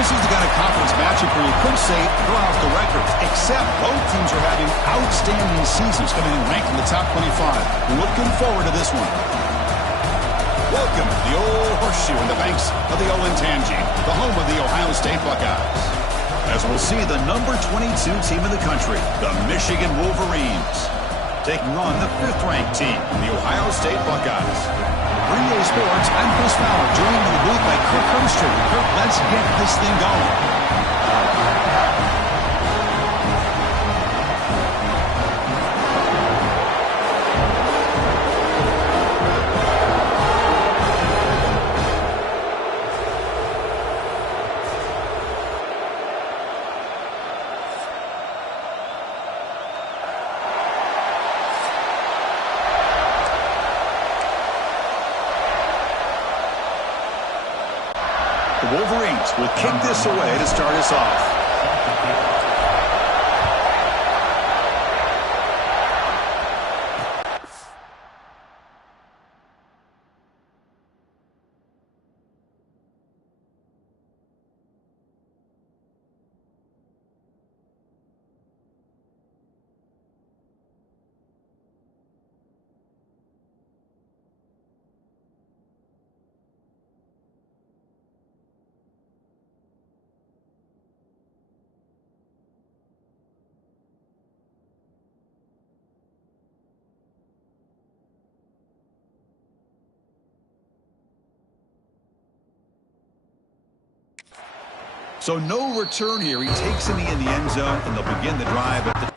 This is the kind of conference matchup where you could say throw off the records, except both teams are having outstanding seasons, coming in ranked in the top 25. Looking forward to this one. Welcome to the old horseshoe in the banks of the Olentangy, the home of the Ohio State Buckeyes. As we'll see the number 22 team in the country, the Michigan Wolverines, taking on the 5th-ranked team, the Ohio State Buckeyes. Relay Sports, I'm Chris Fowler, joined in the booth by Kirk Herbstreit. Kirk, let's get this thing going. The Wolverines will kick this away to start us off. So no return here. He takes in the end zone, and they'll begin the drive at the...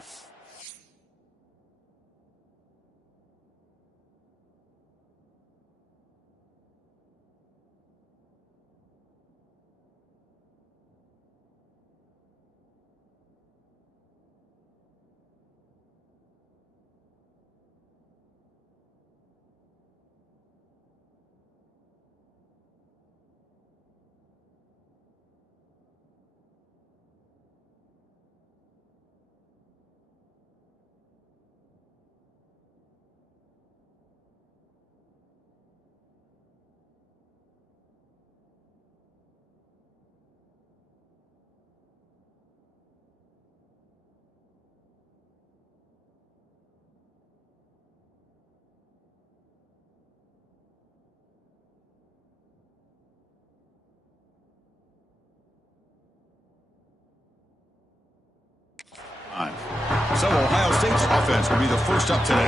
So Ohio State's offense will be the first up today.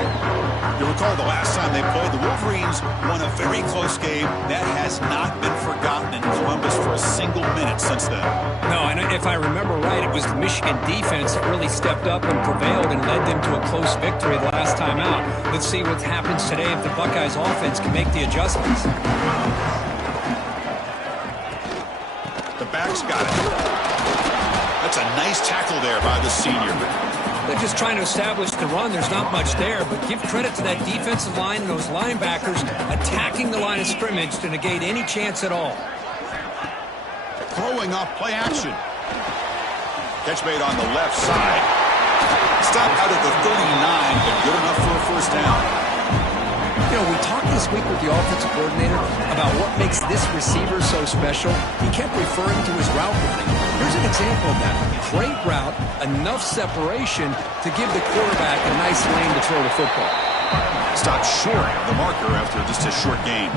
You'll recall the last time they played, the Wolverines won a very close game. That has not been forgotten in Columbus for a single minute since then. No, and if I remember right, it was the Michigan defense that really stepped up and prevailed and led them to a close victory the last time out. Let's see what happens today if the Buckeyes offense can make the adjustments. The back's got it. That's a nice tackle there by the senior. They're just trying to establish the run. There's not much there, but give credit to that defensive line and those linebackers attacking the line of scrimmage to negate any chance at all. Throwing off play action. Catch made on the left side. Stop out of the 39, but good enough for a first down. You know, we talked this week with the offensive coordinator about what makes this receiver so special. He kept referring to his route running. Here's an example of that. Great route, enough separation to give the quarterback a nice lane to throw the football. Stopped short of the marker after just a short gain.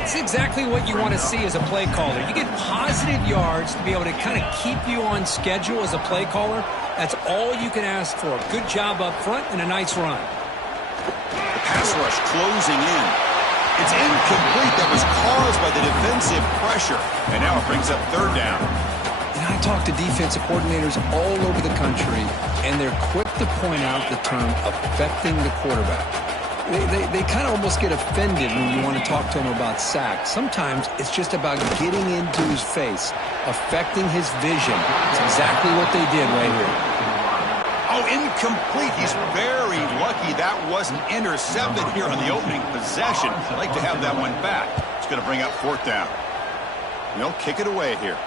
It's exactly what you want to see as a play caller. You get positive yards to be able to kind of keep you on schedule as a play caller. That's all you can ask for. Good job up front and a nice run. The pass rush closing in. It's incomplete. That was caused by the defensive pressure. And now it brings up third down. And I talk to defensive coordinators all over the country, and they're quick to point out the term affecting the quarterback. They kind of almost get offended when you want to talk to them about sacks. Sometimes it's just about getting into his face, affecting his vision. It's exactly what they did right here. Oh, incomplete. He's very lucky that wasn't intercepted here on the opening possession. I'd like to have that one back. It's going to bring up fourth down. And they'll kick it away here.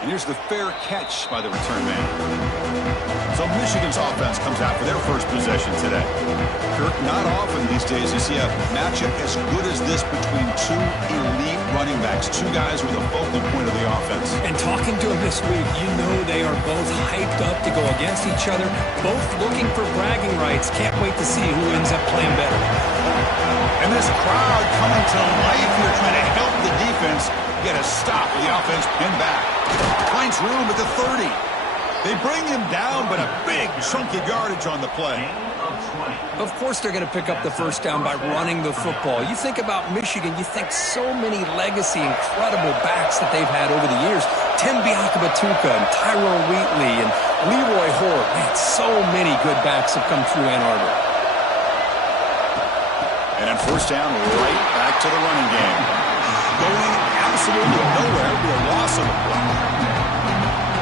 And here's the fair catch by the return man. So Michigan's offense comes out for their first possession today. Kirk, not often these days you see a matchup as good as this between two elite running running backs, two guys who are the focal point of the offense. And talking to them this week, you know they are both hyped up to go against each other, both looking for bragging rights. Can't wait to see who ends up playing better. And this crowd coming to life here, trying to help the defense get a stop with the offense pinned back. Finds room at the 30. They bring him down, but a big chunk of yardage on the play. Of course they're going to pick up the first down by running the football. You think about Michigan, you think so many legacy, incredible backs that they've had over the years. Tim Biakabatuka and Tyrone Wheatley and Leroy Hort. Man, so many good backs have come through Ann Arbor. And on first down, right back to the running game. Going absolutely nowhere, be a loss of the play.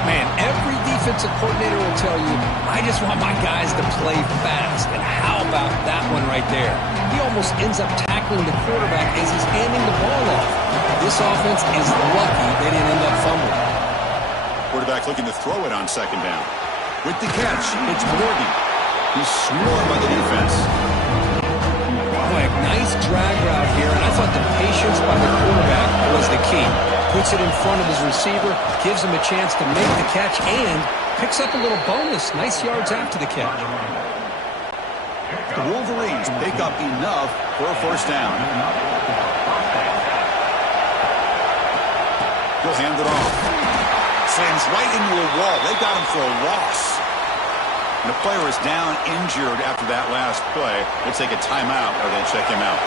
Man, every defensive coordinator will tell you, I just want my guys to play fast. And how about that one right there? He almost ends up tackling the quarterback as he's handing the ball off. This offense is lucky they didn't end up fumbling. Quarterback looking to throw it on second down. With the catch, it's Morgan. He's swarmed by the defense. Boy, a nice drag route here, and I thought the patience by the quarterback was the key. Puts it in front of his receiver, gives him a chance to make the catch, and picks up a little bonus. Nice yards after the catch. The Wolverines pick up enough for a first down. He'll hand it off. Slams right into a wall. They got him for a loss. And the player is down injured after that last play. They'll take a timeout or they'll check him out.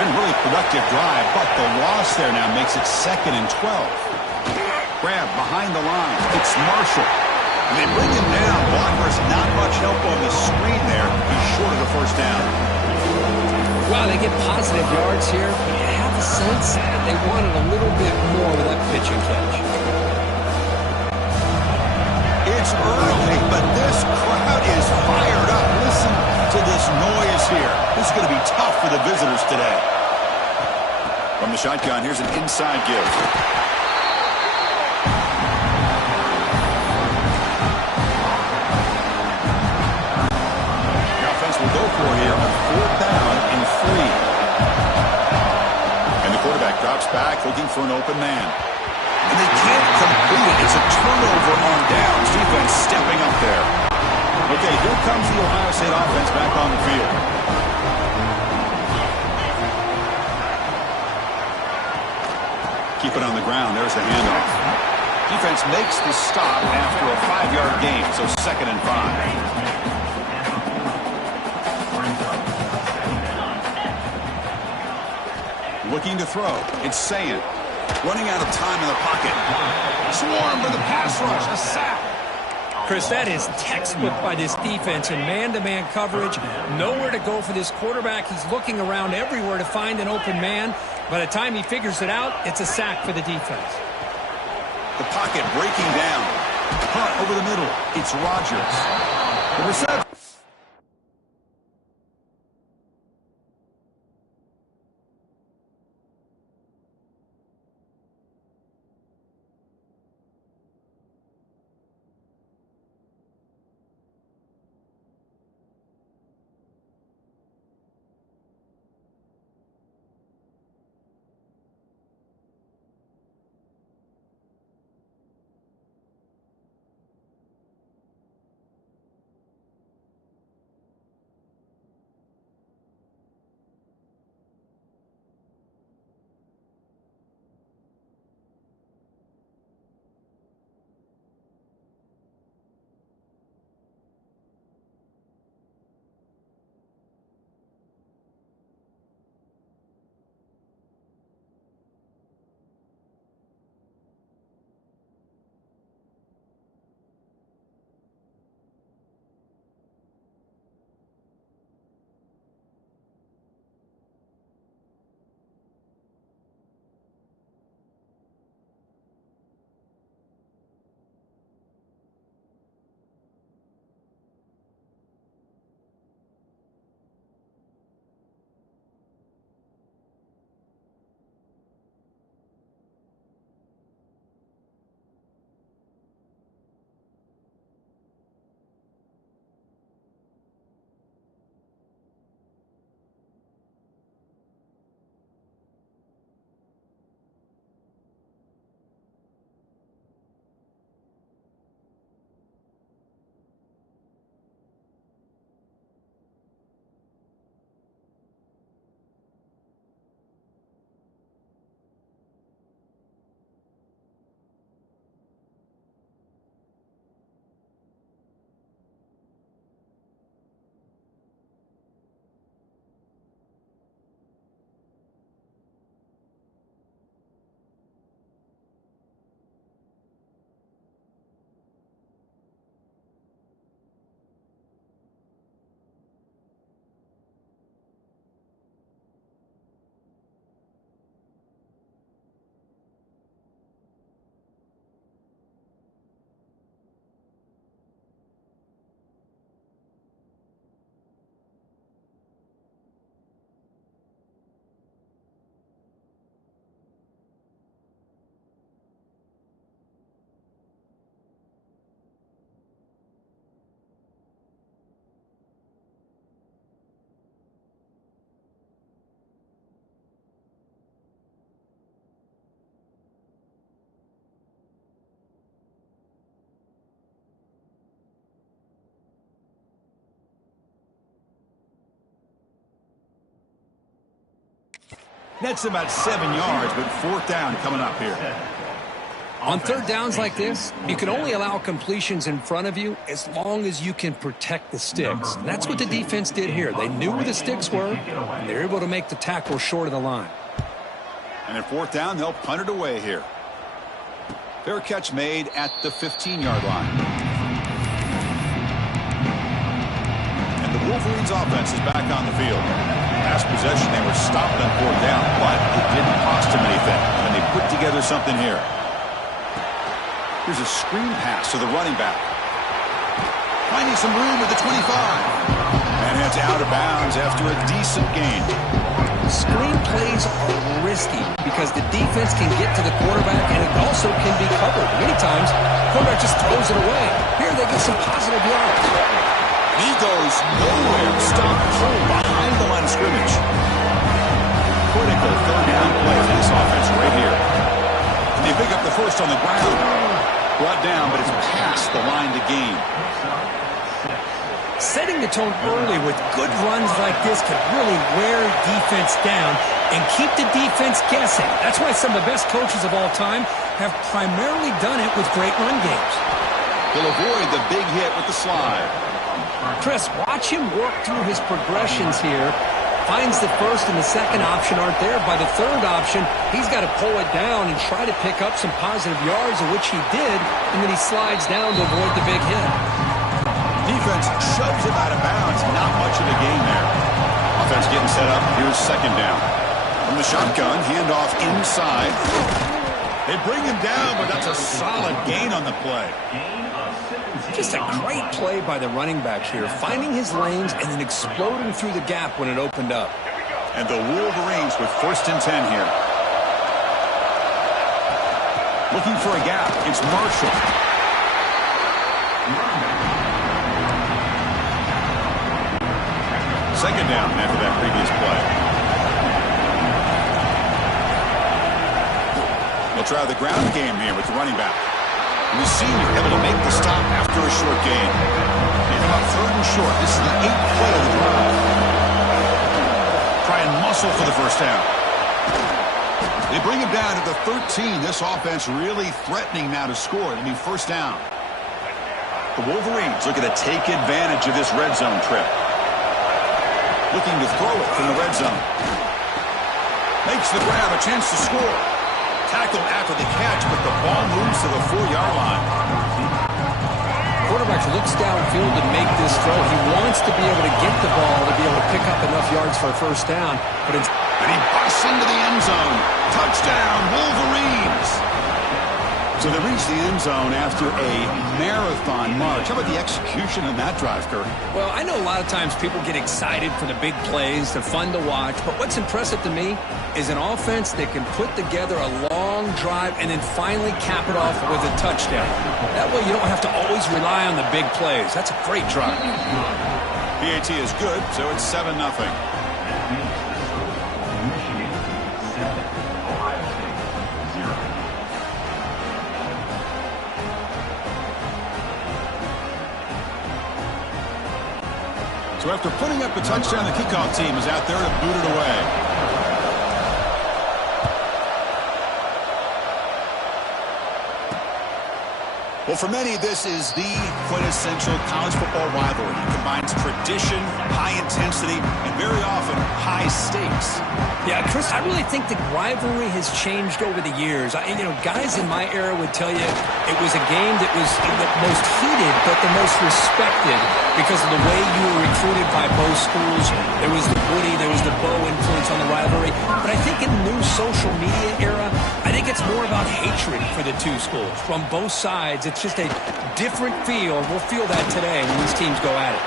Been a really productive drive, but the loss there now makes it 2nd and 12. Grab behind the line. It's Marshall. And they bring him down. Blockers not much help on the screen there. He's short of the first down. Wow, they get positive yards here. But you have a sense that they wanted a little bit more with that pitch and catch. It's early, but this crowd is fired up. Listen to this noise here. This is going to be tough for the visitors today. From the shotgun, here's an inside give. The offense will go for here on 4th down and 3. And the quarterback drops back looking for an open man. And they can't complete it. It's a turnover on downs. Defense stepping up there. Okay, here comes the Ohio State offense back on the field. Keep it on the ground. There's the handoff. Defense makes the stop after a 5-yard gain, so 2nd and 5. Looking to throw. It's Sayin. Running out of time in the pocket. Swarm for the pass rush. A sack. Chris, that is textbook by this defense in man-to-man coverage. Nowhere to go for this quarterback. He's looking around everywhere to find an open man. By the time he figures it out, it's a sack for the defense. The pocket breaking down. Punt over the middle. It's Rodgers. The reception. That's about 7 yards, but 4th down coming up here. On 3rd downs like this, you can only allow completions in front of you as long as you can protect the sticks. And that's what the defense did here. They knew where the sticks were, and they were able to make the tackle short of the line. And at 4th down, they'll punt it away here. Fair catch made at the 15-yard line. And the Wolverines offense is back on the field. Last possession, they were stopped on 4th down, but it didn't cost them anything. And they put together something here. Here's a screen pass to the running back. Finding some room at the 25. And it's out of bounds after a decent gain. Screen plays are risky because the defense can get to the quarterback and it also can be covered. Many times, the quarterback just throws it away. Here they get some positive yards. He goes nowhere. Stop cold behind the line of scrimmage. Critical 3rd down play for this offense right here. And they pick up the first on the ground. Brought down, but it's past the line to gain. Setting the tone early with good runs like this can really wear defense down and keep the defense guessing. That's why some of the best coaches of all time have primarily done it with great run games. He'll avoid the big hit with the slide. Chris, watch him work through his progressions here. Finds the first and the second option aren't there. By the 3rd option, he's got to pull it down and try to pick up some positive yards, of which he did, and then he slides down to avoid the big hit. Defense shoves him out of bounds. Not much of a gain there. Offense getting set up. Here's 2nd down. From the shotgun, handoff inside. They bring him down, but that's a solid gain on the play. Just a great play by the running back here, finding his lanes and then exploding through the gap when it opened up. And the Wolverines with 1st and 10 here. Looking for a gap. It's Marshall. Second down after that previous play. They'll try the ground game here with the running back. The senior able to make the stop after a short gain. They come up 3rd and short. This is the 8th play of the drive. Try and muscle for the first down. They bring him down to the 13. This offense really threatening now to score. It'll be 1st down. The Wolverines looking to take advantage of this red zone trip. Looking to throw it from the red zone. Makes the grab, a chance to score. Tackled after the catch, but the ball moves to the 4-yard line. Quarterback looks downfield to make this throw. He wants to be able to get the ball to be able to pick up enough yards for a 1st down. And he busts into the end zone. Touchdown, Wolverines! So they reach the end zone after a marathon march. How about the execution on that drive, Kirk? Well, I know a lot of times people get excited for the big plays. They're fun to watch. But what's impressive to me is an offense that can put together a long drive and then finally cap it off with a touchdown. That way you don't have to always rely on the big plays. That's a great drive. PAT is good, so it's 7-0. So after putting up a touchdown, the kickoff team is out there to boot it away. Well, for many, this is the quintessential college football rivalry. It combines tradition, high intensity, and very often high stakes. Yeah, Chris, I really think the rivalry has changed over the years. Guys in my era would tell you it was a game that was the most heated but the most respected because of the way you were recruited by both schools. There was the Woody, there was the Bo influence on the rivalry. But I think in the new social media era, I think it's more about hatred for the two schools from both sides. It's just a different feel. We'll feel that today when these teams go at it.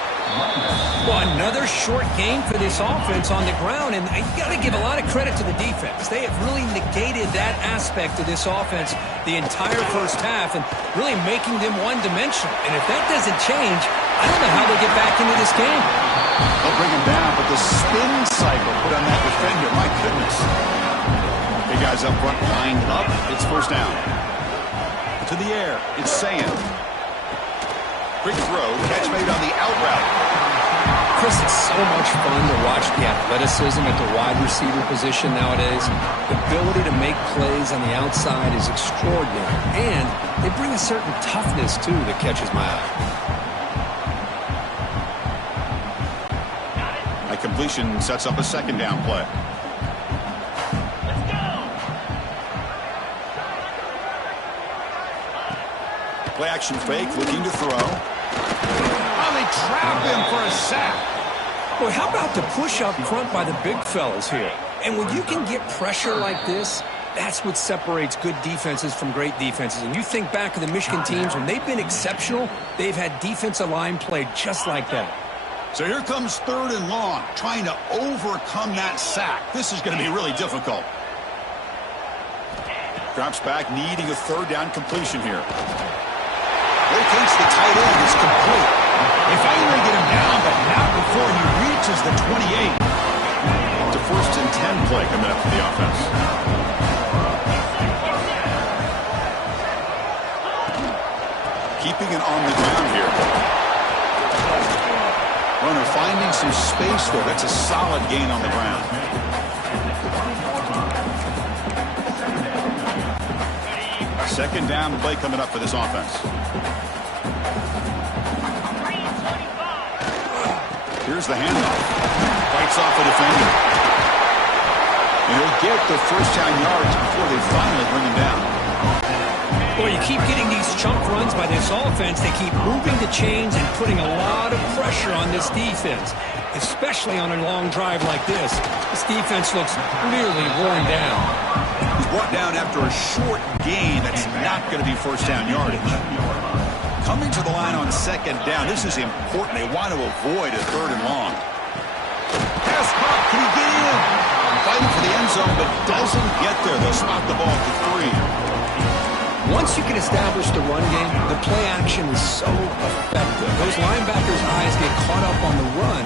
Well, another short game for this offense on the ground, and you got to give a lot of credit to the defense. They have really negated that aspect of this offense the entire 1st half and really making them one-dimensional. And if that doesn't change, I don't know how they get back into this game. They'll bring him down, but the spin cycle put on that defender, my goodness. Big guys up front lined up. It's 1st down. To the air, it's Sayan. Quick throw, catch made on the out route. Chris, it's so much fun to watch the athleticism at the wide receiver position nowadays. The ability to make plays on the outside is extraordinary, and they bring a certain toughness, too, that catches my eye. A completion sets up a second down play. Play action fake, looking to throw. Oh, they trap him for a sack. Boy, how about the push up front by the big fellas here? And when you can get pressure like this, that's what separates good defenses from great defenses. And you think back to the Michigan teams, when they've been exceptional, they've had defensive line play just like that. So here comes 3rd and long, trying to overcome that sack. This is going to be really difficult. Drops back, needing a 3rd down completion here. Locates the tight end. It's complete. They finally get him down, but not before he reaches the 28. It's a 1st and 10 play coming up for the offense. Keeping it on the ground here. Runner finding some space there. That's a solid gain on the ground. Second down play coming up for this offense. Here's the handoff. Fights off a defender. And he'll get the 1st down yards before they finally bring him down. Boy, you keep getting these chunk runs by this offense. They keep moving the chains and putting a lot of pressure on this defense, especially on a long drive like this. This defense looks really worn down. He's brought down after a short gain. That's not going to be 1st down yardage. Coming to the line on 2nd down. This is important. They want to avoid a 3rd and long. Pass caught. Can he get in? Fighting for the end zone, but doesn't get there. They'll spot the ball for 3. Once you can establish the run game, the play action is so effective. Those linebackers' eyes get caught up on the run,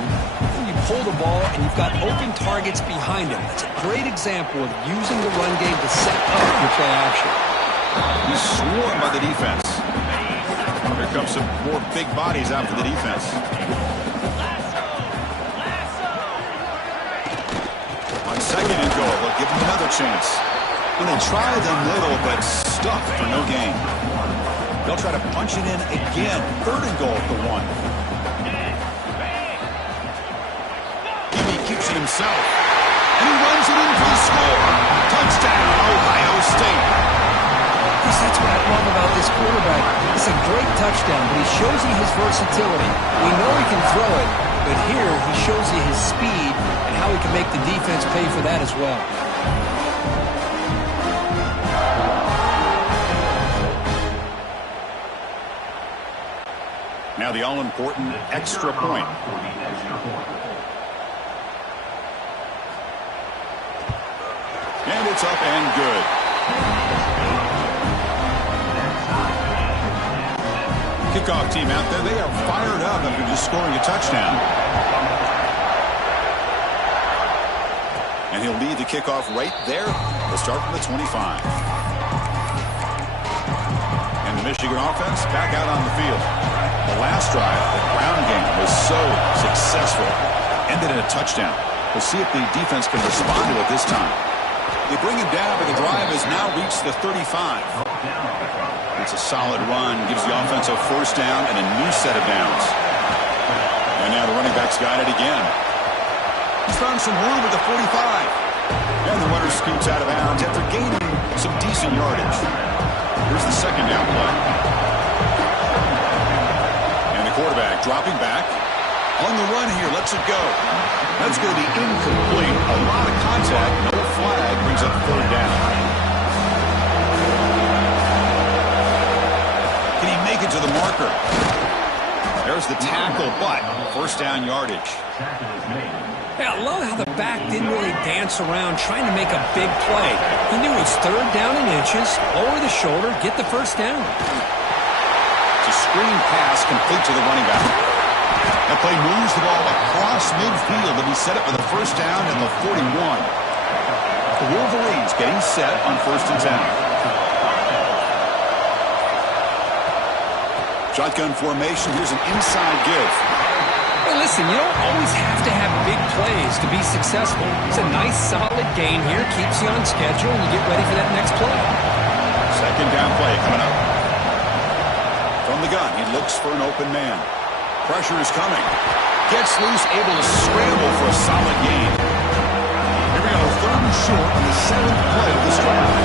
and you pull the ball, and you've got open targets behind him. That's a great example of using the run game to set up your play action. He's swarmed by the defense. Here comes some more big bodies out for the defense. On 2nd and goal, they'll give him another chance. And they try the middle, but stuck for no gain. They'll try to punch it in again. 3rd and goal at the 1. He keeps it himself. And he runs it in for the score. Touchdown, Ohio State. That's what I love about this quarterback. It's a great touchdown, but he shows you his versatility. We know he can throw it, but here he shows you his speed and how he can make the defense pay for that as well. Now the all-important extra point. And it's up and good. Kickoff team out there, they are fired up after just scoring a touchdown. And he'll lead the kickoff right there. They'll start from the 25. And the Michigan offense back out on the field. The last drive, the ground game was so successful. Ended in a touchdown. We'll see if the defense can respond to it this time. They bring him down, but the drive has now reached the 35. It's a solid run, gives the offense a 1st down and a new set of downs. And now the running back's got it again. He's found some room at the 45. And the runner scoots out of bounds after gaining some decent yardage. Here's the 2nd down play. And the quarterback dropping back. On the run here, lets it go. That's going to be incomplete. A lot of contact, no flag, brings up 3rd down. Can he make it to the marker? There's the tackle, but 1st down yardage. Yeah, I love how the back didn't really dance around trying to make a big play. He knew it's 3rd down in inches, lower the shoulder, get the 1st down. It's a screen pass complete to the running back. That play moves the ball across midfield to be set up for the 1st down at the 41. The Wolverines getting set on 1st and 10. Shotgun formation. Here's an inside give. Hey, listen, you don't always have to have big plays to be successful. It's a nice, solid game here. Keeps you on schedule, and you get ready for that next play. Second down play coming up. From the gun, he looks for an open man. Pressure is coming. Gets loose, able to scramble for a solid gain. Here we go, third and short on the 7th play of this drive.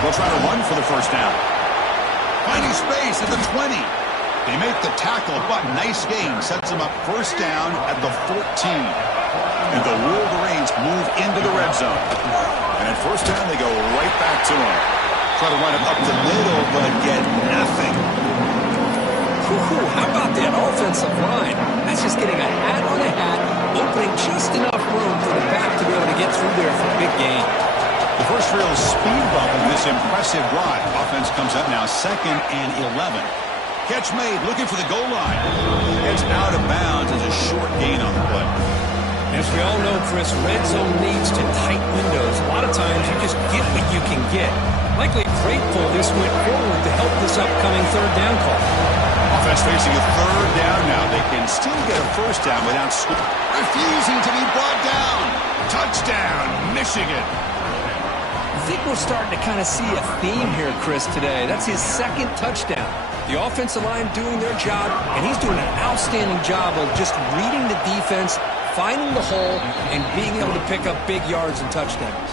They'll try to run for the first down. Finding space at the 20. They make the tackle, but nice gain. Sets them up first down at the 14. And the Wolverines move into the red zone. And at first down, they go right back to him. Try to run it up the middle, but get nothing. Ooh, how about that offensive line? That's just getting a hat on a hat, opening just enough room for the back to be able to get through there for a big gain. The first real speed bump in this impressive drive. Offense comes up now 2nd and 11. Catch made, looking for the goal line. It's out of bounds as a short gain on the play. As we all know, Chris, red zone leads to tight windows. A lot of times you just get what you can get. Likely grateful this went forward to help this upcoming third down call. Offense facing a third down now. They can still get a first down without scoring. Refusing to be brought down. Touchdown, Michigan. I think we're starting to kind of see a theme here, Chris, today. That's his 2nd touchdown. The offensive line doing their job, and he's doing an outstanding job of just reading the defense, finding the hole, and being able to pick up big yards and touchdowns.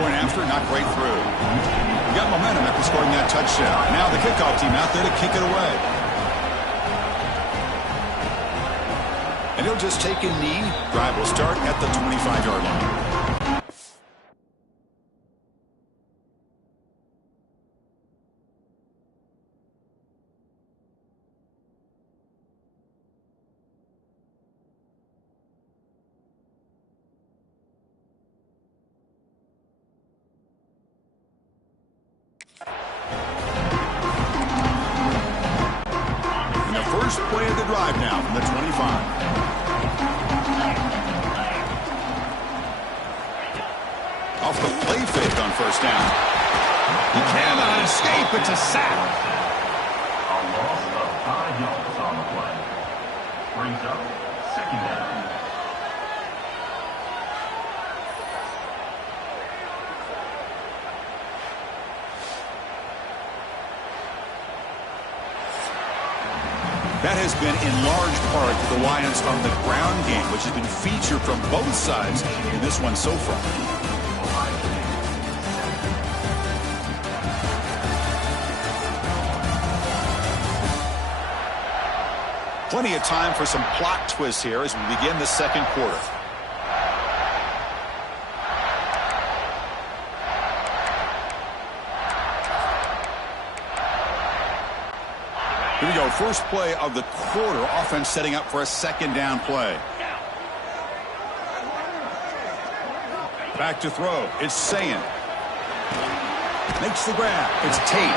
Point after, not great through. We got momentum after scoring that touchdown. Now the kickoff team out there to kick it away. And he'll just take a knee. Drive will start at the 25-yard line. First play of the drive now from the 25. Off the play fake on first down. He cannot escape. It's a sack. A loss of 5 yards on the play. Brings up 2nd down. That has been in large part the reliance on the ground game, which has been featured from both sides in this one so far. Plenty of time for some plot twists here as we begin the 2nd quarter. Here we go, first play of the quarter. Offense setting up for a 2nd down play. Back to throw. It's Sayin. Makes the grab. It's Tate.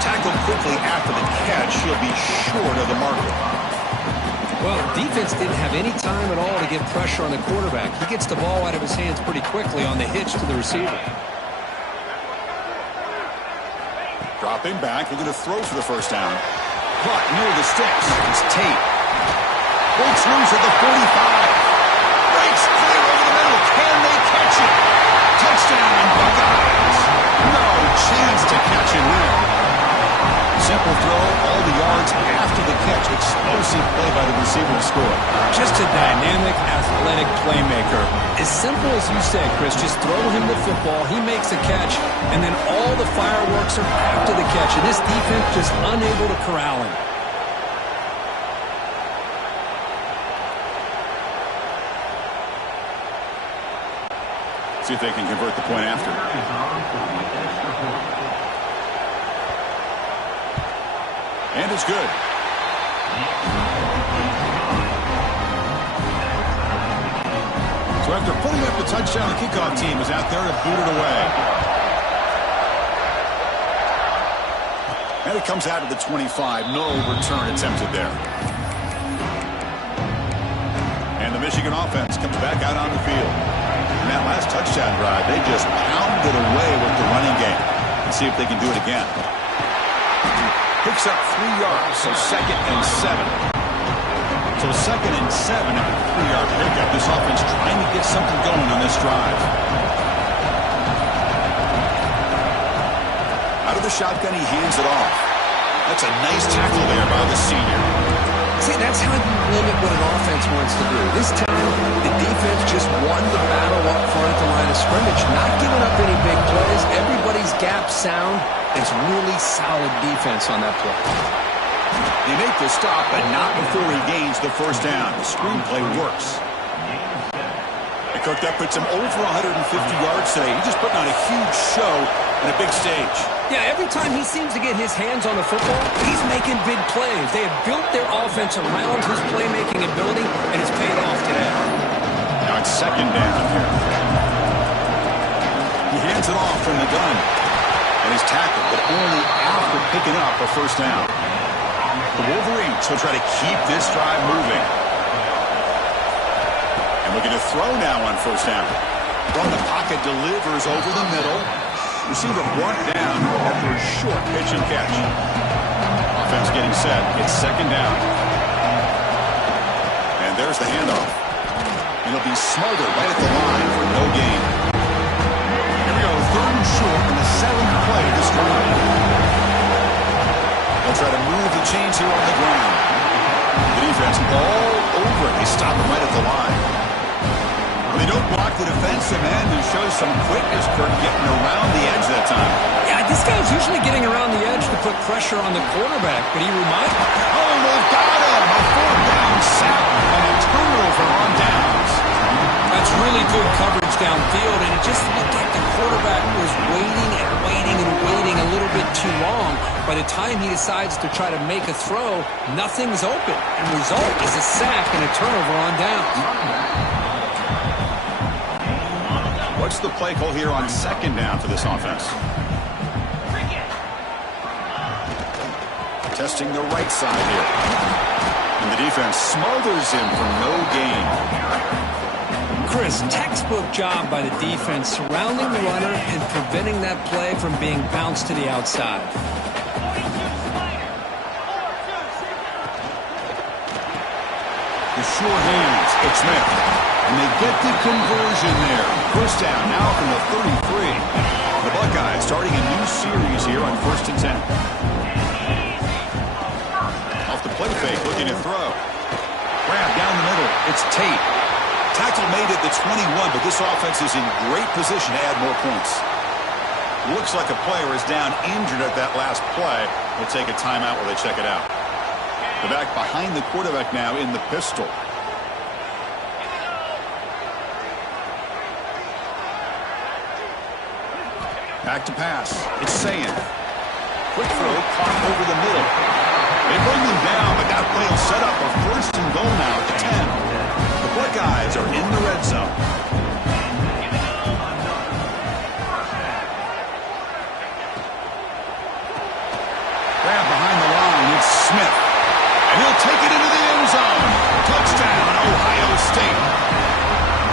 Tackled quickly after the catch. He'll be short of the marker. Well, defense didn't have any time at all to get pressure on the quarterback. He gets the ball out of his hands pretty quickly on the hitch to the receiver. Dropping back, looking to throw for the first down. Caught near the sticks. It's Tate. Breaks loose at the 45. Breaks clear over the middle. Can they catch it? Touchdown, Buckeyes. No chance to catch him there. Simple throw, all the yards after the catch. Explosive play by the receiver to score. Just a dynamic, athletic playmaker. As simple as you say, Chris, just throw him the football, he makes a catch, and then all the fireworks are after the catch. And this defense just unable to corral him. See if they can convert the point after. And it's good. So after putting up the touchdown, the kickoff team is out there to boot it away. And it comes out of the 25. No return attempted there. And the Michigan offense comes back out on the field. In that last touchdown drive, they just pounded away with the running game. Let's see if they can do it again. Picks up 3 yards, so 2nd and 7. So 2nd and 7 after a 3-yard pickup. This offense trying to get something going on this drive. Out of the shotgun, he hands it off. That's a nice tackle there by the senior. See, that's how you limit what an offense wants to do. This time, the defense just won the battle up front at the line of scrimmage, not giving up any big plays. Everybody's gap sound. It's really solid defense on that play. They make the stop, but not before he gains the first down. The screenplay works. And Cook, that puts him over 150 yards today. He's just putting on a huge show on a big stage. Yeah, every time he seems to get his hands on the football, he's making big plays. They have built their offense around his playmaking ability, and it's paid off today. Now it's 2nd down here. He hands it off from the gun. And he's tackled, but only after picking up a first down. The Wolverines will try to keep this drive moving. And looking to throw now on first down. From the pocket, delivers over the middle. Receiver brought down after a short pitch and catch. Offense getting set. It's 2nd down. And there's the handoff. And it'll be Smolder right at the line for no gain. Here we go, 3rd and short in the 7th play of this drive. They'll try to move the chains here on the ground. The defense all over it. They stop him right at the line. They don't block the defensive end and show some quickness, Kirk, getting around the edge that time. Yeah, this guy's usually getting around the edge to put pressure on the quarterback, but he reminds me. Oh, they've got him! A 4th down sack and a turnover on downs. That's really good coverage downfield, and it just looked like the quarterback was waiting and waiting and waiting a little bit too long. By the time he decides to try to make a throw, nothing's open. And the result is a sack and a turnover on downs. What's the play call here on 2nd down for this offense? Testing the right side here. And the defense smothers him for no gain. Chris, textbook job by the defense surrounding the runner and preventing that play from being bounced to the outside. The sure hands. It's Smith. And they get the conversion there. First down now from the 33. The Buckeyes starting a new series here on 1st and 10. Off the play fake, looking to throw. Grab down the middle. It's Tate. Tackle made at the 21, but this offense is in great position to add more points. Looks like a player is down injured at that last play. We'll take a timeout while they check it out. They're back behind the quarterback now in the pistol. Back to pass. It's Sayin. Quick throw, caught over the middle. They bring them down, but that play will set up a 1st and goal now at the 10. The Buckeyes are in the red zone. Grab behind the line. It's Smith. And he'll take it into the end zone. Touchdown, Ohio State.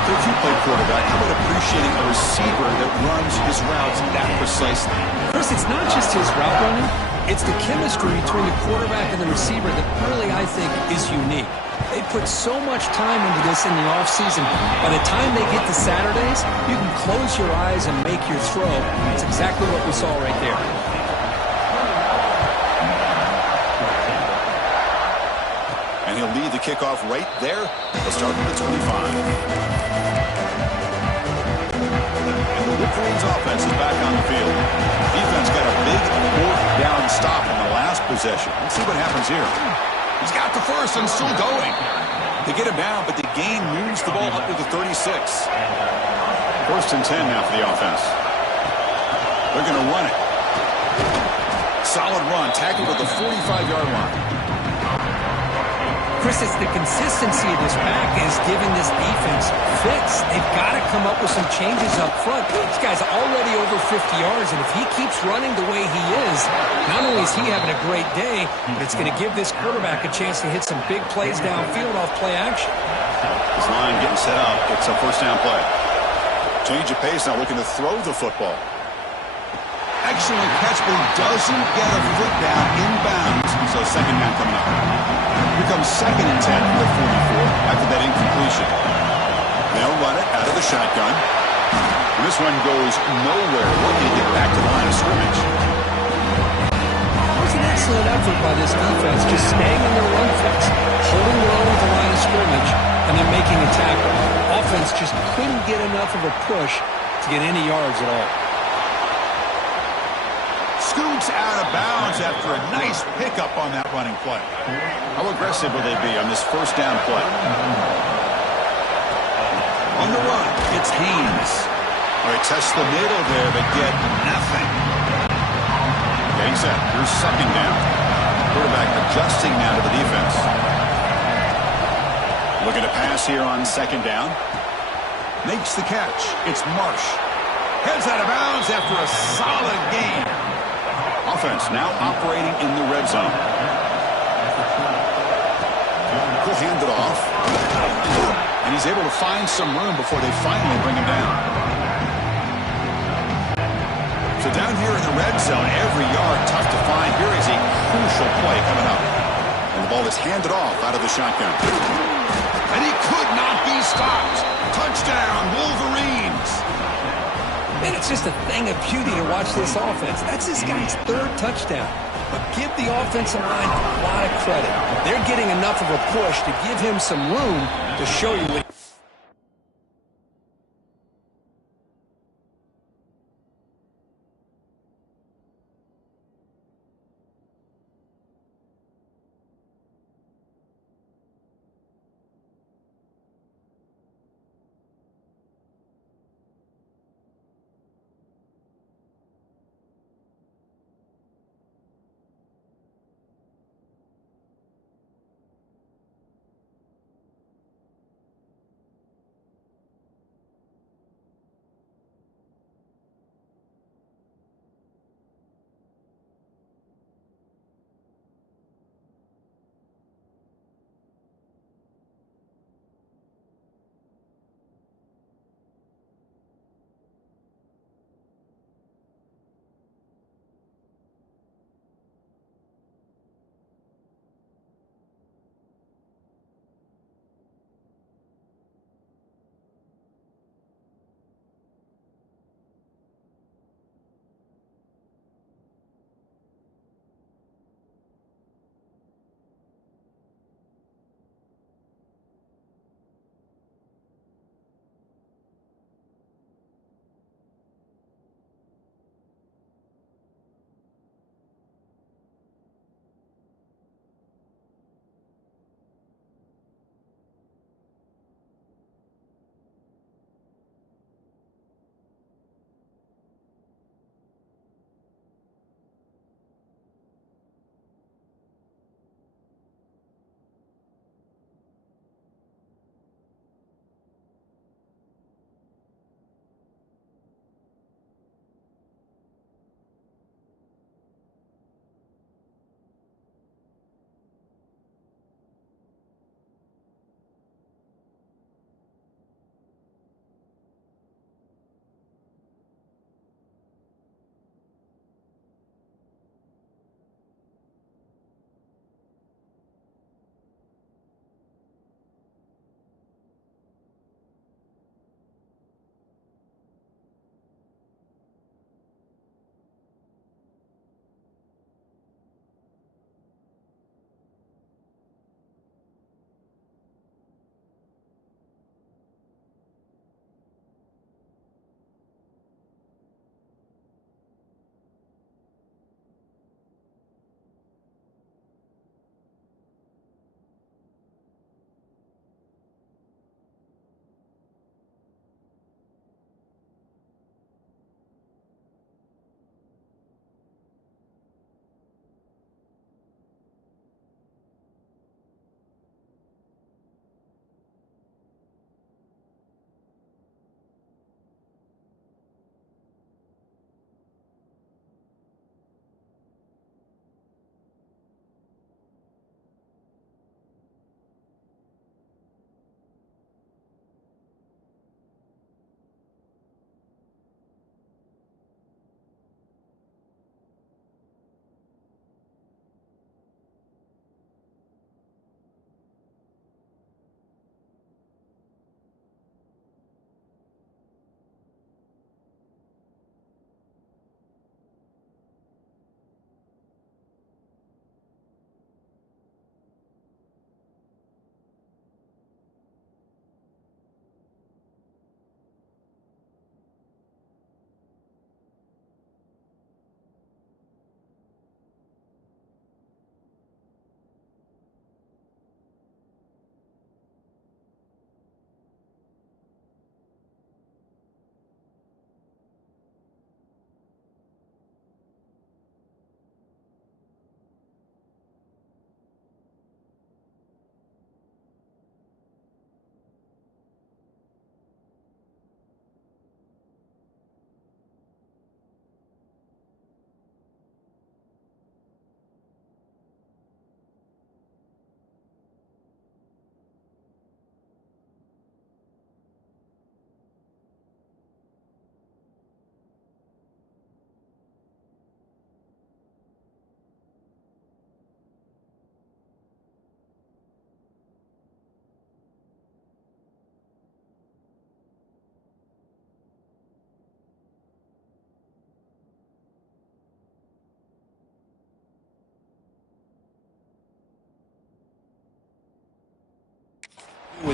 So if you play quarterback, how about appreciating a receiver that runs his routes that precisely? Chris, it's not just his route running. It's the chemistry between the quarterback and the receiver that really, I think, is unique. They put so much time into this in the offseason. By the time they get to Saturdays, you can close your eyes and make your throw. It's exactly what we saw right there. And he'll lead the kickoff right there. They'll start at the 25. Wolverines offense is back on the field. Defense got a big 4th down stop in the last possession. Let's see what happens here. He's got the first and still going. They get him down, but the gain moves the ball up to the 36. 1st and 10 now for the offense. They're going to run it. Solid run, tackled at the 45-yard line. Chris, it's the consistency of this back is giving this defense fits. They've got to come up with some changes up front. This guy's already over 50 yards, and if he keeps running the way he is, not only is he having a great day, but it's going to give this quarterback a chance to hit some big plays downfield off play action. This line getting set up. It's a 1st down play. Change of pace now, looking to throw the football. Excellent catch, but he doesn't get a foot down inbounds. So second down coming up. Here comes 2nd and 10 from the 44 after that incompletion. They'll run it out of the shotgun. And this one goes nowhere. Looking to get back to the line of scrimmage. It was an excellent effort by this defense, just staying in their run fits, holding their own at the line of scrimmage, and then making a tackle. Offense just couldn't get enough of a push to get any yards at all. Scoots out of bounds after a nice pickup on that running play. How aggressive will they be on this first down play? On the run, it's Haynes. They test the middle there, but get nothing. Getting set. Here's second down. Quarterback adjusting now to the defense. Looking to pass here on second down. Makes the catch. It's Marsh. Heads out of bounds after a solid gain. Offense now operating in the red zone. He'll hand it off. And he's able to find some room before they finally bring him down. So down here in the red zone, every yard tough to find. Here is a crucial play coming up. And the ball is handed off out of the shotgun. And he could not be stopped. Touchdown, Wolverines. Man, it's just a thing of beauty to watch this offense. That's this guy's 3rd touchdown. But give the offensive line a lot of credit. They're getting enough of a push to give him some room to show you what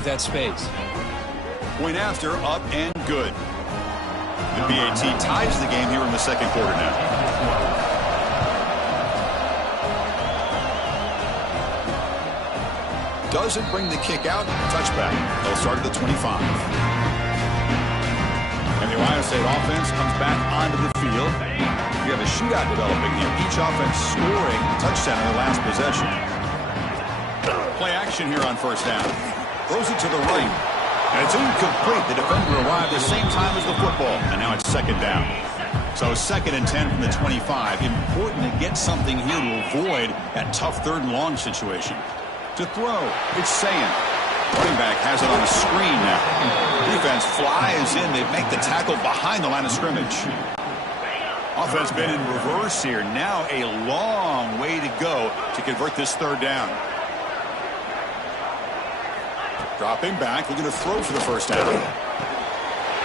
with that space. Point after, up and good. The BAT ties the game here in the second quarter now. Doesn't bring the kick out. Touchback. They'll start at the 25. And the Ohio State offense comes back onto the field. We have a shootout developing here. Each offense scoring a touchdown in their last possession. Play action here on first down. Throws it to the right. And it's incomplete. The defender arrived at the same time as the football. And now it's second down. So 2nd and 10 from the 25. Important to get something here to avoid that tough 3rd and long situation. To throw, it's Saying. Running back has it on a screen now. Defense flies in. They make the tackle behind the line of scrimmage. Offense been in reverse here. Now a long way to go to convert this 3rd down. Dropping back, looking to throw for the first down.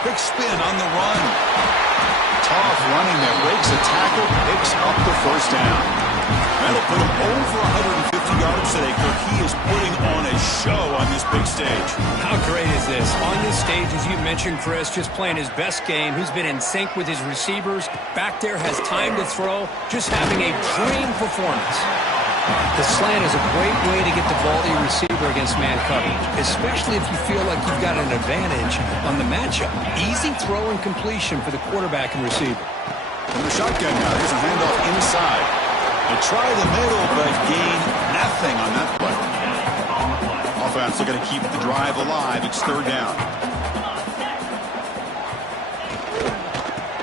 Quick spin on the run. Tough running that breaks a tackle, picks up the first down. That'll put him over 150 yards today. Kirk, he is putting on a show on this big stage. How great is this? On this stage, as you mentioned, Chris, just playing his best game. He's been in sync with his receivers. Back there, has time to throw. Just having a dream performance. The slant is a great way to get the ball to your receiver against man coverage, especially if you feel like you've got an advantage on the matchup. Easy throw and completion for the quarterback and receiver. From the shotgun now, there's a handoff inside. They try the middle, but gain nothing on that play. Offense looking to keep the drive alive. It's 3rd down.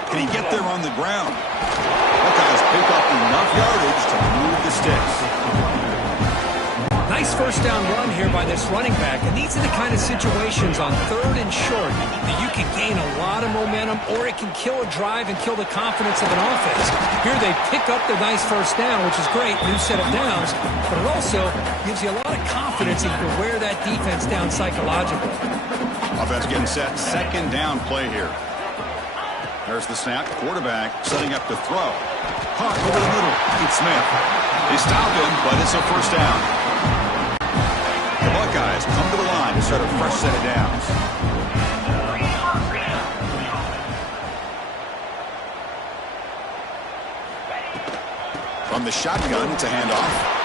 Can he get there on the ground? Buckeyes pick up enough yardage to move the sticks. Nice first down run here by this running back. And these are the kind of situations on 3rd and short that you can gain a lot of momentum, or it can kill a drive and kill the confidence of an offense. Here they pick up the nice first down, which is great, new set of downs, but it also gives you a lot of confidence that you can wear that defense down psychologically. Offense getting set. 2nd down play here. There's the snap. Quarterback setting up to throw. Caught over the middle. It's Smith. They stop him, but it's a first down. The Buckeyes come to the line to start a fresh set of downs. From the shotgun, it's a handoff.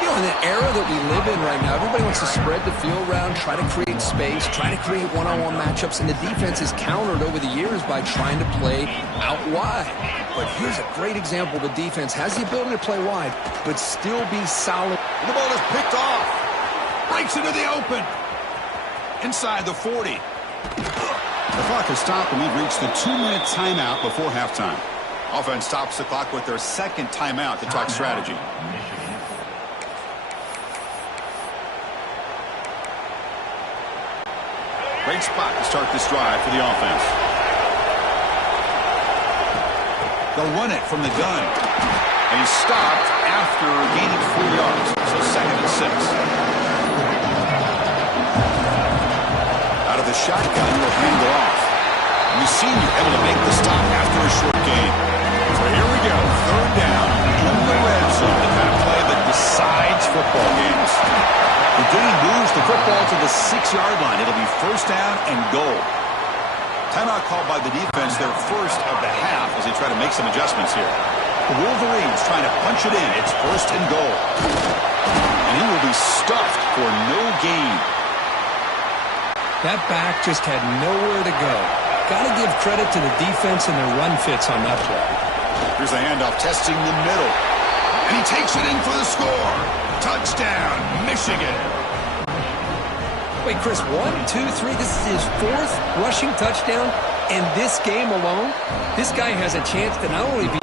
You know, in the era that we live in right now, everybody wants to spread the field around, try to create space, try to create one-on-one matchups, and the defense is countered over the years by trying to play out wide. But here's a great example. The defense has the ability to play wide, but still be solid. The ball is picked off. Breaks into the open. Inside the 40. The clock has stopped, and we've reached the 2-minute timeout before halftime. Offense stops the clock with their 2nd timeout to talk strategy. Great spot to start this drive for the offense. They'll run it from the gun. And he's stopped after gaining 4 yards. So 2nd and 6. Out of the shotgun, will hand it off. And the senior able to make the stop after a short gain. So here we go. 3rd down in the red zone. The kind of play that decides football games. The gain moves the football to the 6-yard line. It'll be first down and goal. Timeout called by the defense, their first of the half, as they try to make some adjustments here. The Wolverines trying to punch it in. It's first and goal. And he will be stuffed for no gain. That back just had nowhere to go. Got to give credit to the defense and their run fits on that play. Here's the handoff testing the middle. And he takes it in for the score. Touchdown, Michigan. Wait, Chris, 1, 2, 3. This is his 4th rushing touchdown. And this game alone, this guy has a chance to not only be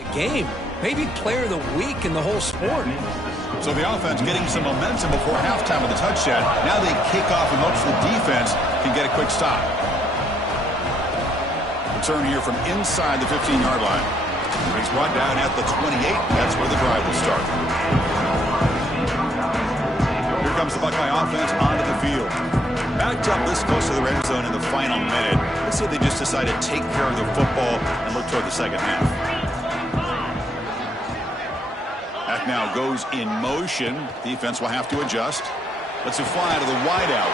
The game, maybe player of the week in the whole sport. So the offense getting some momentum before halftime with a touchdown. Now they kick off and hopes the defense can get a quick stop. Return here from inside the 15-yard line. He's brought down at the 28. That's where the drive will start. Here comes the Buckeye offense onto the field. Backed up this close to the red zone in the final minute. Let's see if they just decide to take care of the football and look toward the second half. Back now goes in motion. Defense will have to adjust. Let's it fly to the wideout.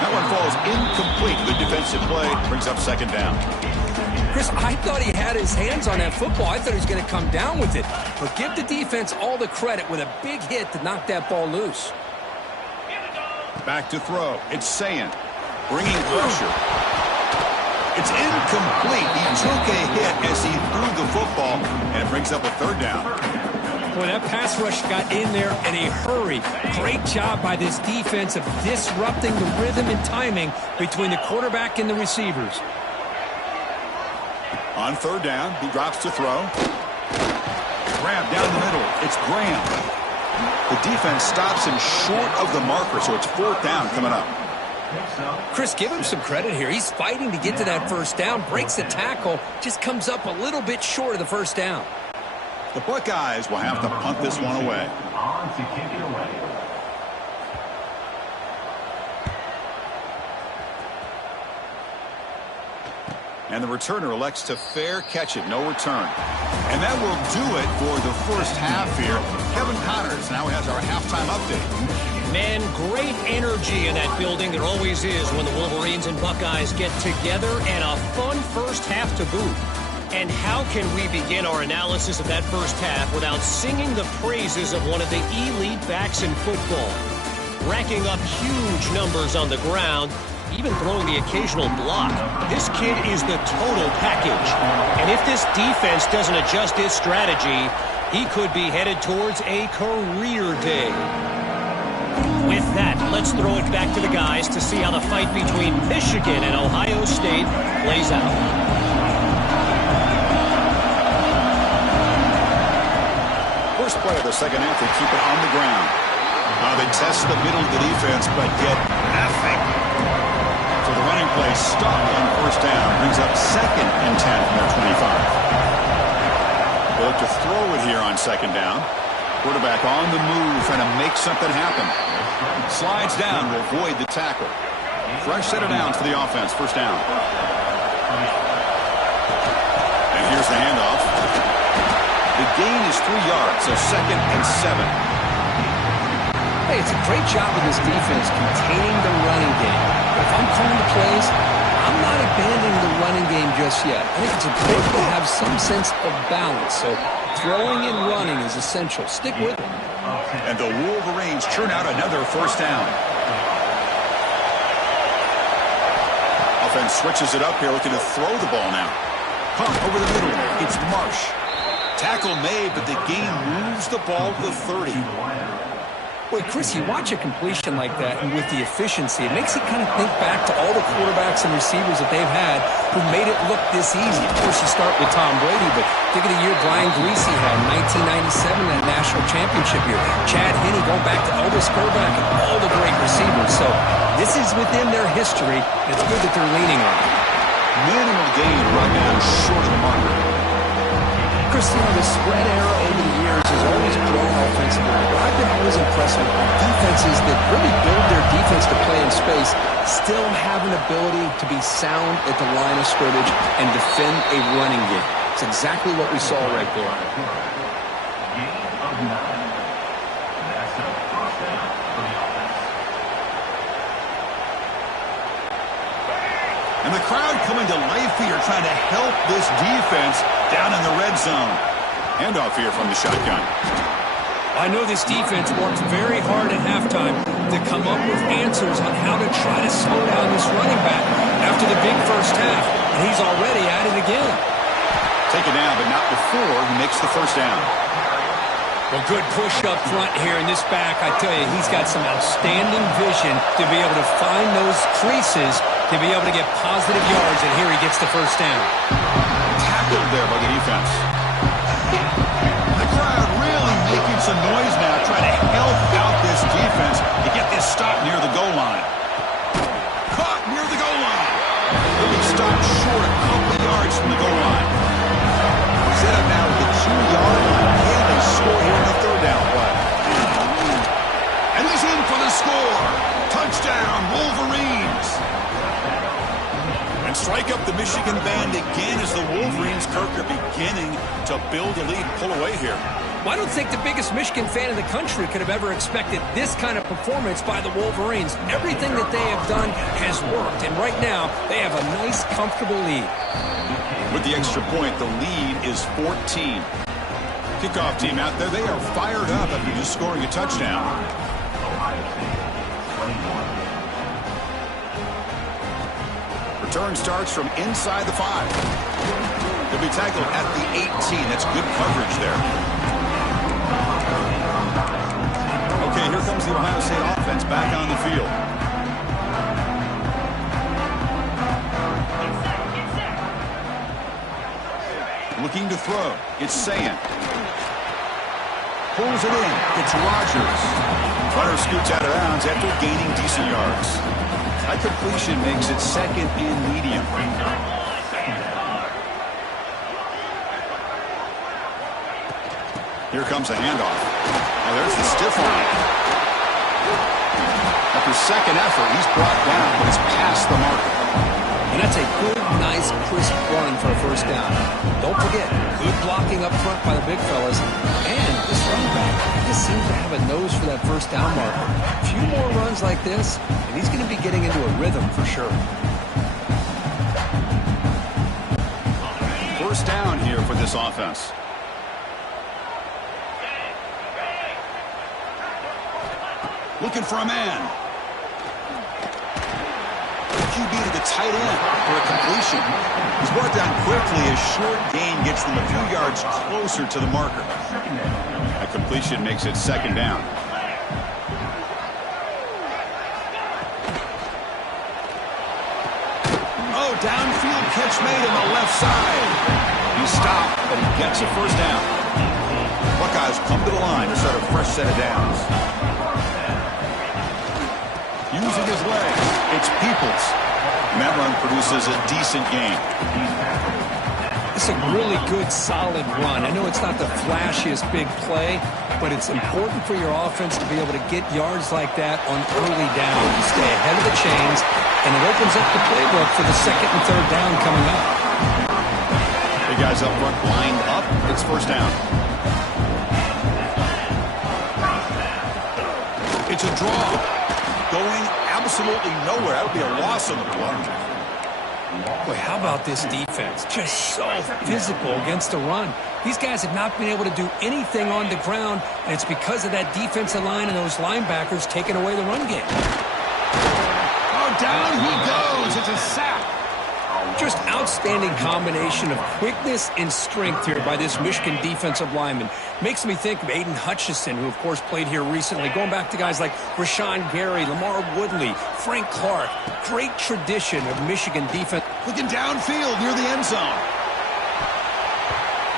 That one falls incomplete. Good defensive play. Brings up second down. Chris, I thought he had his hands on that football. I thought he was going to come down with it. But give the defense all the credit with a big hit to knock that ball loose. Back to throw. It's Sayin. Bringing pressure. It's incomplete. He took a hit as he threw the football, and it brings up a third down. Boy, that pass rush got in there in a hurry. Great job by this defense of disrupting the rhythm and timing between the quarterback and the receivers. On third down, he drops to throw. Grab down the middle. It's Graham. The defense stops him short of the marker, so it's fourth down coming up. Chris, give him some credit here. He's fighting to get to that first down, breaks the tackle, just comes up a little bit short of the first down. The Buckeyes will have to punt this one away. On to kick it away. And the returner elects to fair catch it. No return. And that will do it for the first half here. Kevin Connors now has our halftime update. Man, great energy in that building. There always is when the Wolverines and Buckeyes get together, and a fun first half to boot. And how can we begin our analysis of that first half without singing the praises of one of the elite backs in football? Racking up huge numbers on the ground, even throwing the occasional block. This kid is the total package. And if this defense doesn't adjust its strategy, he could be headed towards a career day. With that, let's throw it back to the guys to see how the fight between Michigan and Ohio State plays out. First play of the second half, they keep it on the ground. They test the middle of the defense, but get nothing. So the running play stopped on first down. Brings up second and 10 from their 25. They look to throw it here on second down. Quarterback on the move, trying to make something happen. Slides down to avoid the tackle. Fresh set of downs for the offense. First down. And here's the handoff. The gain is 3 yards, so second and 7. Hey, it's a great job of this defense containing the running game. If I'm calling the plays, I'm not abandoning the running game just yet. I think it's important to have some sense of balance. So throwing and running is essential. Stick with it. And the Wolverines turn out another first down. Offense switches it up here, looking to throw the ball now. Pump over the middle. It's Marsh. Tackle made, but the gain moves the ball to the 30. Wait, Chris, you watch a completion like that, and with the efficiency, it makes you kind of think back to all the quarterbacks and receivers that they've had who made it look this easy. Of course, you start with Tom Brady, but think of the year Brian Greasy had in 1997, that national championship year. Chad Henne, going back to Elvis Grbac, and all the great receivers. So this is within their history. It's good that they're leaning on it. Minimal gain right now, short of the marker. Christine, the spread era over the years has always grown offensively, but I've been always impressed with defenses that really build their defense to play in space, still have an ability to be sound at the line of scrimmage and defend a running game. It's exactly what we saw right there. Gain of 9. That's a first down for the offense. And the crowd coming to life here, trying to help this defense down in the red zone. Handoff here from the shotgun. I know this defense worked very hard at halftime to come up with answers on how to try to slow down this running back after the big first half. And he's already at it again. Taken down, but not before he makes the first down. Well, good push up front here in this back. I tell you, he's got some outstanding vision to be able to find those creases to be able to get positive yards, and here he gets the first down. Tackled there by the defense. strike up the Michigan band again as the Wolverines, Kirk, are beginning to build a lead, pull away here. Well, I don't think the biggest Michigan fan in the country could have ever expected this kind of performance by the Wolverines. Everything that they have done has worked, and right now they have a nice, comfortable lead. With the extra point, the lead is 14. Kickoff team out there, they are fired up after just scoring a touchdown. Return starts from inside the 5. He'll be tackled at the 18. That's good coverage there. Okay, here comes the Ohio State offense back on the field. Looking to throw. It's Sayan. Pulls it in. It's Rogers. Runner scoots out of bounds after gaining decent yards. That completion makes it second and medium. Here comes a handoff. Now there's the stiff arm. After second effort, he's brought down, but it's past the mark. And that's a good, nice, crisp run for a first down. Don't forget, good blocking up front by the big fellas. And this running back just seems to have a nose for that first down marker. A few more runs like this, and he's going to be getting into a rhythm for sure. First down here for this offense. Looking for a man. QB to the tight end for a completion. He's brought down quickly. A short gain gets them a few yards closer to the marker. A completion makes it second down. Oh, downfield catch made on the left side. He stopped, but he gets a first down. Buckeyes come to the line to start a fresh set of downs. Using his legs, it's Peoples. And that run produces a decent gain. It's a really good, solid run. I know it's not the flashiest big play, but it's important for your offense to be able to get yards like that on early down. You stay ahead of the chains, and it opens up the playbook for the second and third down coming up. The guys up front lined up. It's first down. It's a draw. Going absolutely nowhere. That would be a loss on the play. Boy, how about this defense? Just so physical against the run. These guys have not been able to do anything on the ground, and it's because of that defensive line and those linebackers taking away the run game. Oh, down he goes. It's a sack. Just outstanding combination of quickness and strength here by this Michigan defensive lineman. Makes me think of Aiden Hutchinson, who, of course, played here recently. Going back to guys like Rashawn Gary, Lamar Woodley, Frank Clark. Great tradition of Michigan defense. Looking downfield near the end zone.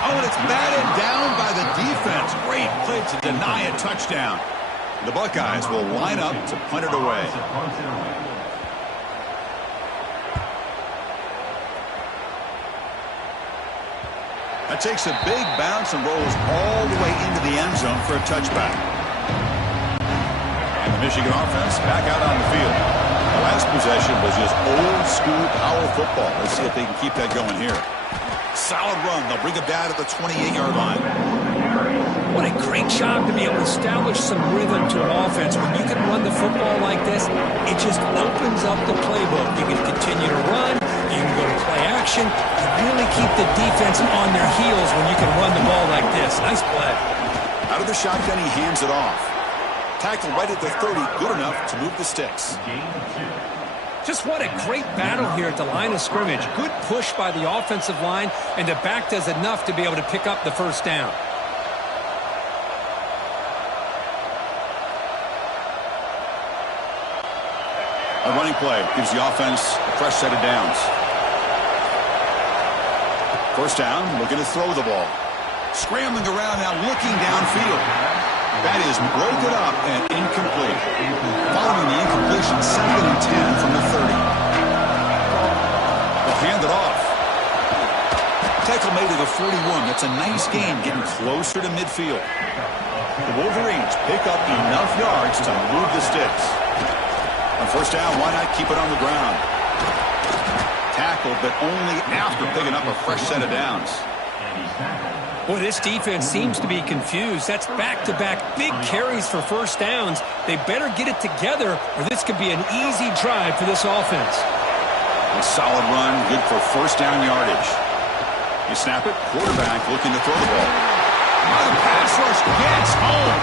Oh, and it's batted down by the defense. Great play to deny a touchdown. The Buckeyes will line up to punt it away. That takes a big bounce and rolls all the way into the end zone for a touchback. And the Michigan offense back out on the field. The last possession was just old school power football. Let's see if they can keep that going here. Solid run. They'll bring it down to the 28-yard line. What a great job to be able to establish some rhythm to an offense. When you can run the football like this, it just opens up the playbook. You can continue to run. You can go to play action. You really keep the defense on their heels when you can run the ball like this. Nice play. Out of the shotgun, he hands it off. Tackle right at the 30, good enough to move the sticks. Just what a great battle here at the line of scrimmage. Good push by the offensive line, and the back does enough to be able to pick up the first down. A running play gives the offense a fresh set of downs. First down, looking to throw the ball. Scrambling around now, looking downfield. That is broken up and incomplete. Following the incompletion, 2nd and 10 from the 30. They'll hand it off. Tackle made at the 41. That's a nice gain, getting closer to midfield. The Wolverines pick up enough yards to move the sticks. On first down, why not keep it on the ground? Tackle tackle, but only after picking up a fresh set of downs. Boy, this defense seems to be confused. That's back-to-back big carries for first downs. They better get it together, or this could be an easy drive for this offense. A solid run, good for first down yardage. You snap it, quarterback looking to throw the ball. The pass rush gets home.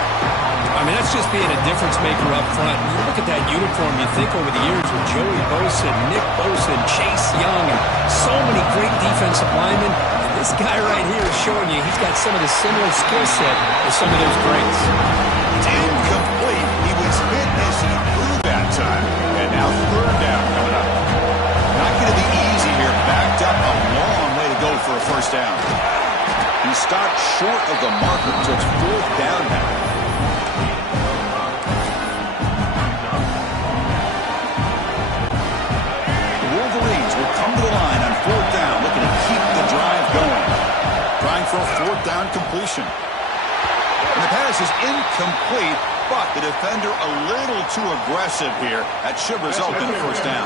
I mean, that's just being a difference maker up front. You look at that uniform, you think over the years with Joey Bosa, Nick Bosa, Chase Young, and so many great defensive linemen. And this guy right here is showing you he's got some of the similar skill set as some of those greats. It's incomplete. He was hit as he threw that time. And now third down coming up. Not going to be easy here. Backed up a long way to go for a first down. He stopped short of the marker, so it's fourth down now. The Wolverines will come to the line on fourth down, looking to keep the drive going. Trying for a fourth down completion. And the pass is incomplete, but the defender a little too aggressive here. That should result in a first down.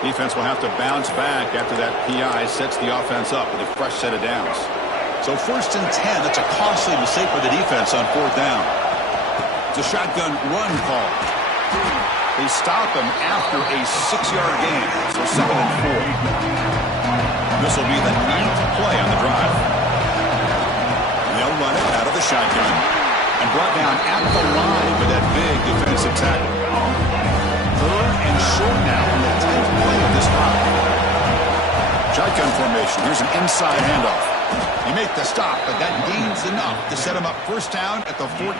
Defense will have to bounce back after that PI sets the offense up with a fresh set of downs. So first and 10, that's a costly mistake for the defense on fourth down. It's a shotgun run call. They stop him after a 6-yard gain, so 2nd and 4. This will be the 9th play on the drive. They'll run it out of the shotgun and brought down at the line with that big defensive tackle. 3rd and short now on the 10th play of this drive. Shotgun formation. Here's an inside handoff. They make the stop, but that gains enough to set him up first down at the 14.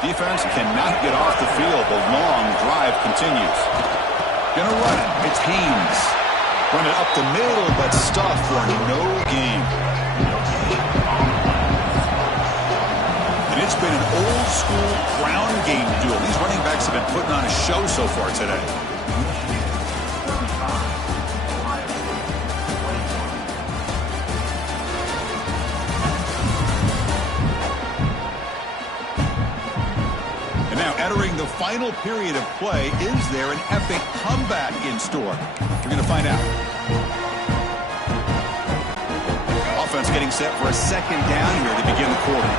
Defense cannot get off the field. The long drive continues. Gonna run it. It's Haynes. Run it up the middle, but stuffed for no gain. And it's been an old-school ground game duel. These running backs have been putting on a show so far today. And now entering the final period of play, is there an epic comeback in store? We're going to find out. Offense getting set for a second down here to begin the quarter.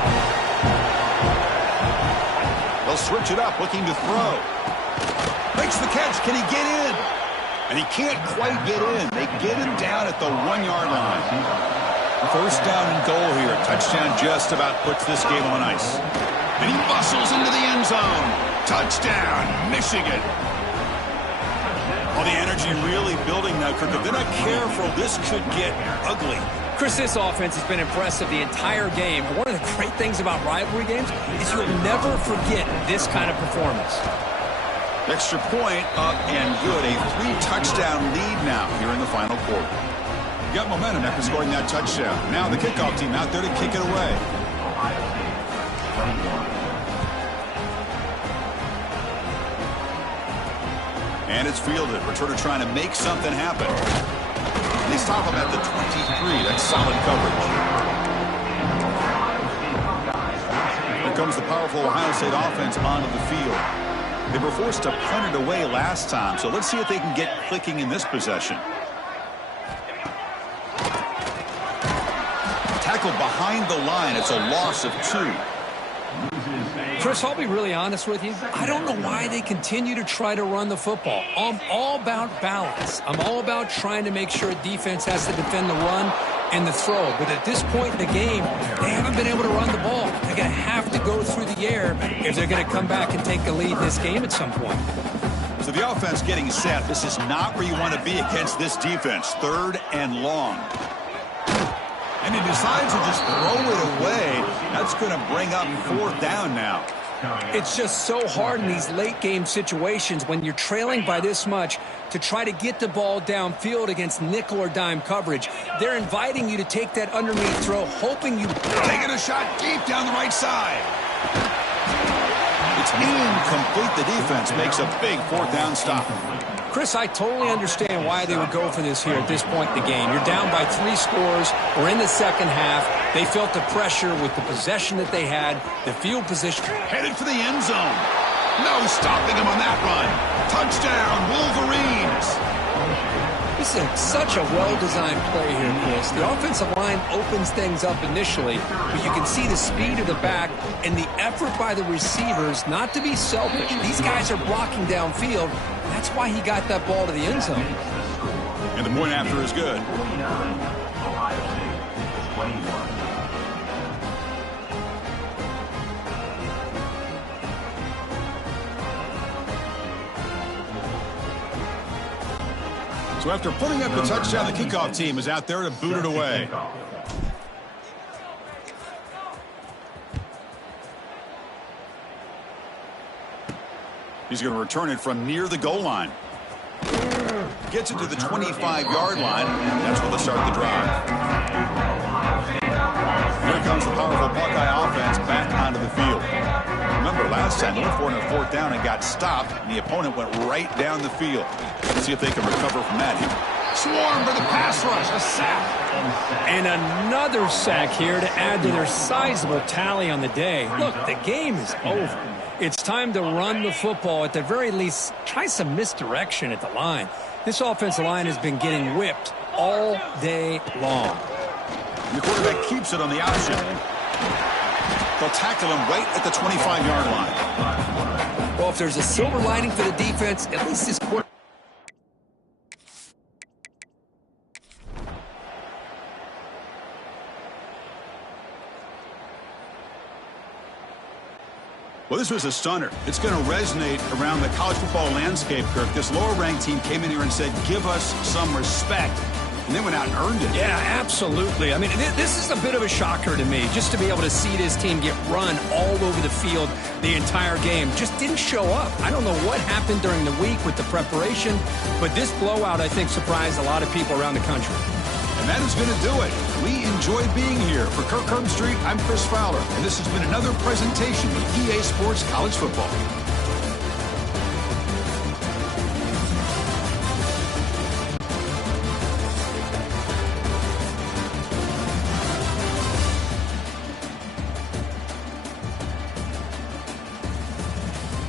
They'll switch it up, looking to throw. Makes the catch. Can he get in? And he can't quite get in. They get him down at the 1-yard line. First down and goal here. Touchdown just about puts this game on ice. And he bustles into the end zone. Touchdown, Michigan. Well, the energy really building now, Kirk. If they're not careful, this could get ugly. Chris, this offense has been impressive the entire game. One of the great things about rivalry games is you'll never forget this kind of performance. Extra point up and good. A 3-touchdown lead now here in the final quarter. You got momentum after scoring that touchdown. Now the kickoff team out there to kick it away. And it's fielded. Returner trying to make something happen. They stop him at the 23. That's solid coverage. Here comes the powerful Ohio State offense onto the field. They were forced to punt it away last time, so let's see if they can get clicking in this possession. Tackled behind the line. It's a loss of 2. Chris, I'll be really honest with you. I don't know why they continue to try to run the football. I'm all about balance. I'm all about trying to make sure defense has to defend the run and the throw. But at this point in the game, they haven't been able to run the ball. They're going to have to go through the air if they're going to come back and take the lead in this game at some point. So the offense getting set. This is not where you want to be against this defense. 3rd and long. And he decides to just throw it away. That's going to bring up 4th down now. It's just so hard in these late-game situations when you're trailing by this much to try to get the ball downfield against nickel or dime coverage. They're inviting you to take that underneath throw, hoping you... Taking a shot deep down the right side. It's incomplete. The defense makes a big 4th down stop. Chris, I totally understand why they would go for this here at this point in the game. You're down by 3 scores. We're in the second half. They felt the pressure with the possession that they had, the field position. Headed for the end zone. No stopping him on that run. Touchdown, Wolverines. This is such a well-designed play here, Chris. The offensive line opens things up initially, but you can see the speed of the back and the effort by the receivers not to be selfish. These guys are blocking downfield. That's why he got that ball to the end zone. And the point after is good. 49, Ohio State 21. So after putting up the touchdown, the kickoff team is out there to boot it away. He's going to return it from near the goal line. Gets it to the 25-yard line, and that's where they start the drive. Here comes the powerful Buckeye offense back onto the field. Remember, last time they went for it on 4th down and got stopped, and the opponent went right down the field. Let's see if they can recover from that here. Swarm for the pass rush, a sack. And another sack here to add to their sizable tally on the day. Look, the game is over. It's time to run the football. At the very least, try some misdirection at the line. This offensive line has been getting whipped all day long. And the quarterback keeps it on the option. They'll tackle him right at the 25-yard line. Well, if there's a silver lining for the defense, at least this quarterback. Well, this was a stunner. It's going to resonate around the college football landscape, Kirk. This lower-ranked team came in here and said, give us some respect. And they went out and earned it. Yeah, absolutely. I mean, this is a bit of a shocker to me, just to be able to see this team get run all over the field the entire game. Just didn't show up. I don't know what happened during the week with the preparation, but this blowout, I think, surprised a lot of people around the country. And that is going to do it. We enjoyed being here. For Kirk Herbstreit, I'm Chris Fowler, and this has been another presentation of EA Sports College Football.